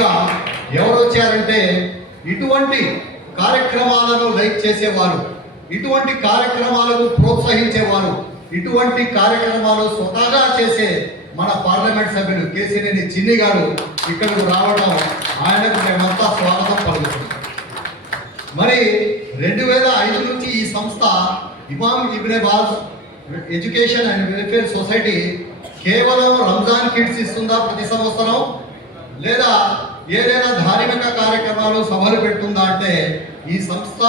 అతిథిగా ఎవరు వచ్చారంటే ఇటువంటి కార్యక్రమాలను లైక్ చేసేవారు, ఇటువంటి కార్యక్రమాలకు ప్రోత్సహించేవారు, ఇటువంటి కార్యక్రమాలు స్వతహాగా చేసే మన పార్లమెంట్ సభ్యులు కేసినేని చిన్ని గారు ఇక్కడకు రావడం ఆయనకు మేమంతా స్వాగతం పలుకుతున్నాం. మరి 2005 నుంచి ఈ సంస్థ ఇమామ్ ఇబ్నే బాజ్ ఎడ్యుకేషన్ అండ్ వెల్ఫేర్ సొసైటీ కేవలం రంజాన్ కిట్స్ ఇస్తుందా ప్రతి సంవత్సరం, లేదా ఏదైనా ధార్మిక కార్యక్రమాలు సభలు పెడుతుందా అంటే ఈ సంస్థ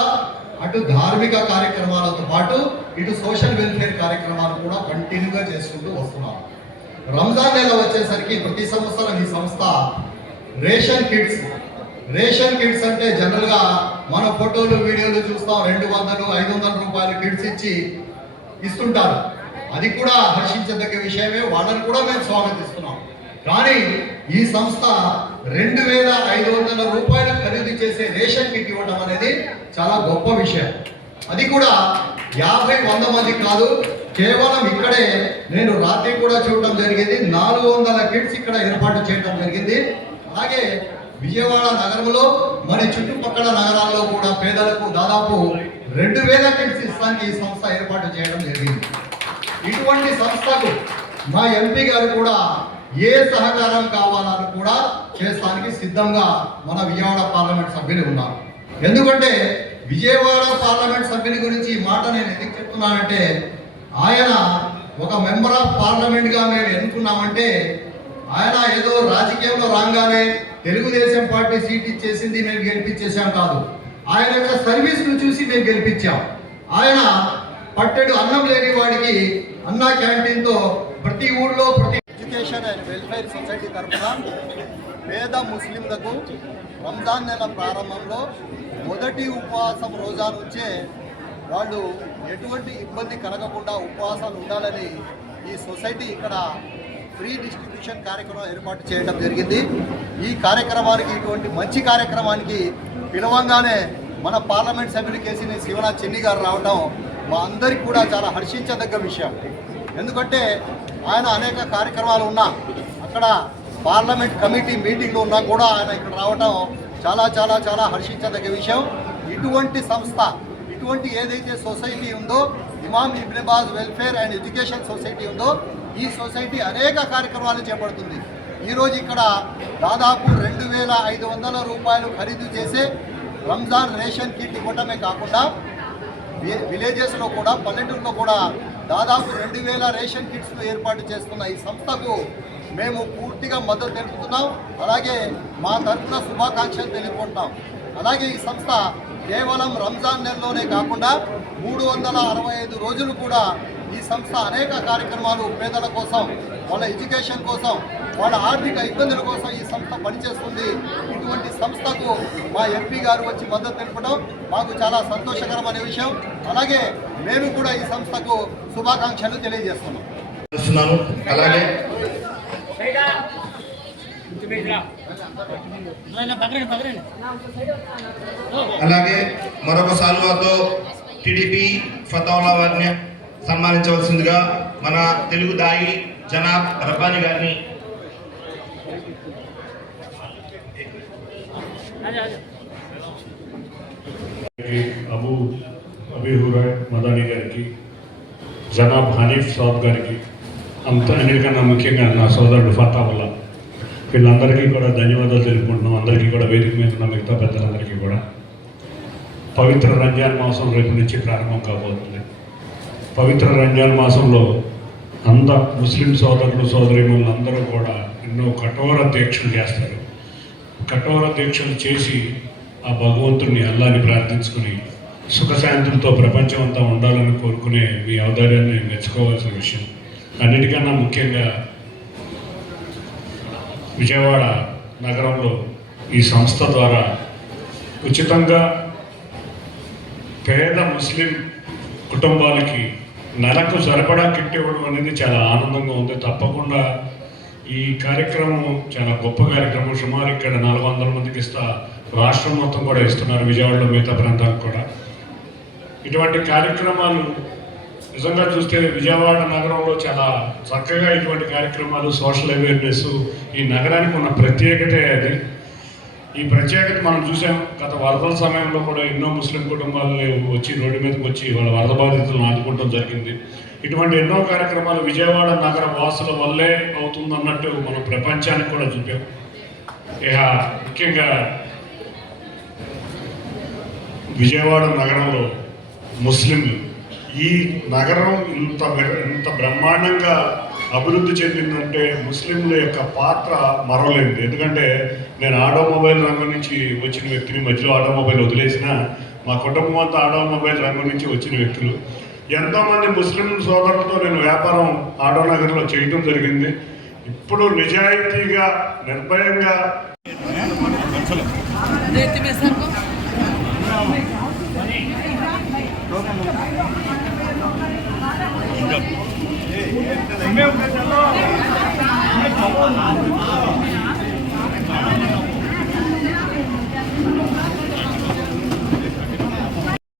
అటు ధార్మిక కార్యక్రమాలతో పాటు ఇటు సోషల్ వెల్ఫేర్ కార్యక్రమాలు కూడా కంటిన్యూగా చేసుకుంటూ వస్తున్నారు. రంజాన్ నెల వచ్చేసరికి ప్రతి సంవత్సరం ఈ సంస్థ రేషన్ కిట్స్ అంటే జనరల్గా మన ఫోటోలు వీడియోలు చూస్తాం, 200-500 రూపాయలు కిట్స్ ఇస్తుంటారు. అది కూడా హర్షించదగ్గ విషయమే, వాళ్ళని కూడా మేము స్వాగతిస్తున్నాం. కానీ ఈ సంస్థ 2500 రూపాయలు ఖరీదు చేసే రేషన్ కిట్ ఇవ్వడం అనేది చాలా గొప్ప విషయం. అది కూడా 50-100 మంది కాదు, కేవలం ఇక్కడే నేను రాత్రి కూడా చూడటం జరిగింది, 400 కిట్స్ ఇక్కడ ఏర్పాటు చేయడం జరిగింది. అలాగే విజయవాడ నగరంలో మరి చుట్టుపక్కల నగరాల్లో కూడా పేదలకు దాదాపు 2000 కిట్స్ ఇస్తానికి ఈ సంస్థ ఏర్పాటు చేయడం జరిగింది. ఇటువంటి సంస్థకు మా ఎంపీ గారు కూడా ఏ సహకారం కావాలని కూడా చేస్తానికి సిద్ధంగా మన విజయవాడ పార్లమెంట్ సభ్యులు ఉన్నారు. ఎందుకంటే విజయవాడ పార్లమెంట్ సభ్యుని గురించి ఈ మాట నేను ఎందుకు చెప్తున్నానంటే, ఆయన ఒక మెంబర్ ఆఫ్ పార్లమెంట్గా మేము ఎన్నుకున్నామంటే ఆయన ఏదో రాజకీయంలో రాగానే తెలుగుదేశం పార్టీ సీట్ ఇచ్చేసింది మేము గెలిపించేసాం కాదు, ఆయన యొక్క సర్వీస్ను చూసి మేము గెలిపించాం. ఆయన పట్టెడు అన్నం లేని వాడికి అన్నా క్యాంటీన్తో ప్రతి ఊళ్ళో ప్రతి ఎడ్యుకేషన్ అండ్ వెల్ఫేర్ సొసైటీ తరఫున పేద ముస్లింలకు రంజాన్ నెల ప్రారంభంలో మొదటి ఉపవాసం రోజా నుంచే వాళ్ళు ఎటువంటి ఇబ్బంది కలగకుండా ఉపవాసాలు ఉండాలని ఈ సొసైటీ ఇక్కడ ఫ్రీ డిస్ట్రిబ్యూషన్ కార్యక్రమం ఏర్పాటు చేయడం జరిగింది. ఈ కార్యక్రమానికి, ఇటువంటి మంచి కార్యక్రమానికి పిలవంగానే మన పార్లమెంట్ సభ్యులు కేసినేని శివనాథ్ చిన్ని గారు రావడం మా అందరికీ కూడా చాలా హర్షించదగ్గ విషయం. ఎందుకంటే ఆయన అనేక కార్యక్రమాలు ఉన్నా, అక్కడ పార్లమెంట్ కమిటీ మీటింగ్లు ఉన్నా కూడా ఆయన ఇక్కడ రావడం చాలా చాలా చాలా హర్షించదగ్గ విషయం. ఇటువంటి సంస్థ, ఇటువంటి ఏదైతే సొసైటీ ఉందో ఇమామ్ ఇబ్నే బాజ్ వెల్ఫేర్ అండ్ ఎడ్యుకేషన్ సొసైటీ ఉందో, ఈ సొసైటీ అనేక కార్యక్రమాలు చేపడుతుంది. ఈరోజు ఇక్కడ దాదాపు 2500 రూపాయలు ఖరీదు చేసే రంజాన్ రేషన్ కిట్ ఇవ్వటమే కాకుండా విలేజెస్లో కూడా, పల్లెటూరులో కూడా దాదాపు 2000 రేషన్ కిట్స్ను ఏర్పాటు చేస్తున్న ఈ సంస్థకు మేము పూర్తిగా మద్దతు తెలుపుతున్నాం. అలాగే మా తరఫున శుభాకాంక్షలు తెలుపుకుంటాం. అలాగే ఈ సంస్థ కేవలం రంజాన్ నెలలోనే కాకుండా 365 రోజులు కూడా ఈ సంస్థ అనేక కార్యక్రమాలు పేదల కోసం, వాళ్ళ ఎడ్యుకేషన్ కోసం, వాళ్ళ ఆర్థిక ఇబ్బందుల కోసం ఈ సంస్థ పనిచేస్తుంది. ఇటువంటి సంస్థకు మా ఎంపీ గారు వచ్చి మద్దతు తెలుపడం మాకు చాలా సంతోషకరమైన విషయం. అలాగే మేము కూడా ఈ సంస్థకు శుభాకాంక్షలు తెలియజేస్తున్నాం. అలాగే అలాగే మరొక సాల్వాతో టీడీపీ ఫతౌలా వారిని సన్మానించవలసిందిగా మన తెలుగు దాయి జనాబ్ రబ్బానీ గారిని అబీ హురైరా మదానీ గారికి, జనాబ్ హనీఫ్ సాబ్ గారికి, అన్నిటికన్నా ముఖ్యంగా నా సోదరుడు ఫతావుల్లా, వీళ్ళందరికీ కూడా ధన్యవాదాలు తెలుపుకుంటున్నాం. అందరికీ కూడా వేదిక మీద ఉన్న మిగతా పెద్దలందరికీ కూడా. పవిత్ర రంజాన్ మాసం రేపు నుంచి ప్రారంభం కాబోతుంది. పవిత్ర రంజాన్ మాసంలో ముస్లిం సోదరులు సోదరీమణులు అందరూ కూడా ఎన్నో కఠోర దీక్షలు చేస్తారు. కఠోర దీక్షలు చేసి ఆ భగవంతుడిని, అల్లాని ప్రార్థించుకుని సుఖశాంతులతో ప్రపంచం అంతా ఉండాలని కోరుకునే మీ ఔదార్యాన్ని మెచ్చుకోవాల్సిన విషయం. అన్నిటికన్నా ముఖ్యంగా విజయవాడ నగరంలో ఈ సంస్థ ద్వారా ఉచితంగా పేద ముస్లిం కుటుంబాలకి నెలకు సరిపడా కిట్ ఇవ్వడం అనేది చాలా ఆనందంగా ఉంది. తప్పకుండా ఈ కార్యక్రమం చాలా గొప్ప కార్యక్రమం. సుమారు ఇక్కడ 400 మందికి రాష్ట్రం మొత్తం కూడా ఇస్తున్నారు, విజయవాడలో మిగతా ప్రాంతాలకు కూడా. ఇటువంటి కార్యక్రమాలు నిజంగా చూస్తే విజయవాడ నగరంలో చాలా చక్కగా ఇటువంటి కార్యక్రమాలు, సోషల్ అవేర్నెస్, ఈ నగరానికి ఉన్న ప్రత్యేకతే అది. ఈ ప్రత్యేకత మనం చూసాం. గత వరదల సమయంలో కూడా ఎన్నో ముస్లిం కుటుంబాలు వచ్చి రోడ్డు మీదకి వచ్చి వాళ్ళ వరద బాధితులను ఆదుకోవడం జరిగింది. ఇటువంటి ఎన్నో కార్యక్రమాలు విజయవాడ నగర వాసుల వల్లే అవుతుందన్నట్టు మనం ప్రపంచానికి కూడా చూపాం. ఇక ముఖ్యంగా విజయవాడ నగరంలో ముస్లింలు, ఈ నగరం ఇంత బ్రహ్మాండంగా అభివృద్ధి చెందిందంటే ముస్లింల యొక్క పాత్ర మరవలేదు. ఎందుకంటే నేను ఆటోమొబైల్ రంగం నుంచి వచ్చిన వ్యక్తిని, మధ్యలో ఆటోమొబైల్ వదిలేసిన మా కుటుంబం అంతా ఆటోమొబైల్ రంగం నుంచి వచ్చిన వ్యక్తులు. ఎంతోమంది ముస్లిం సోదరులతో నేను వ్యాపారం ఆటోనగర్లో చేయడం జరిగింది. ఇప్పుడు నిజాయితీగా నిర్భయంగా ఇంకా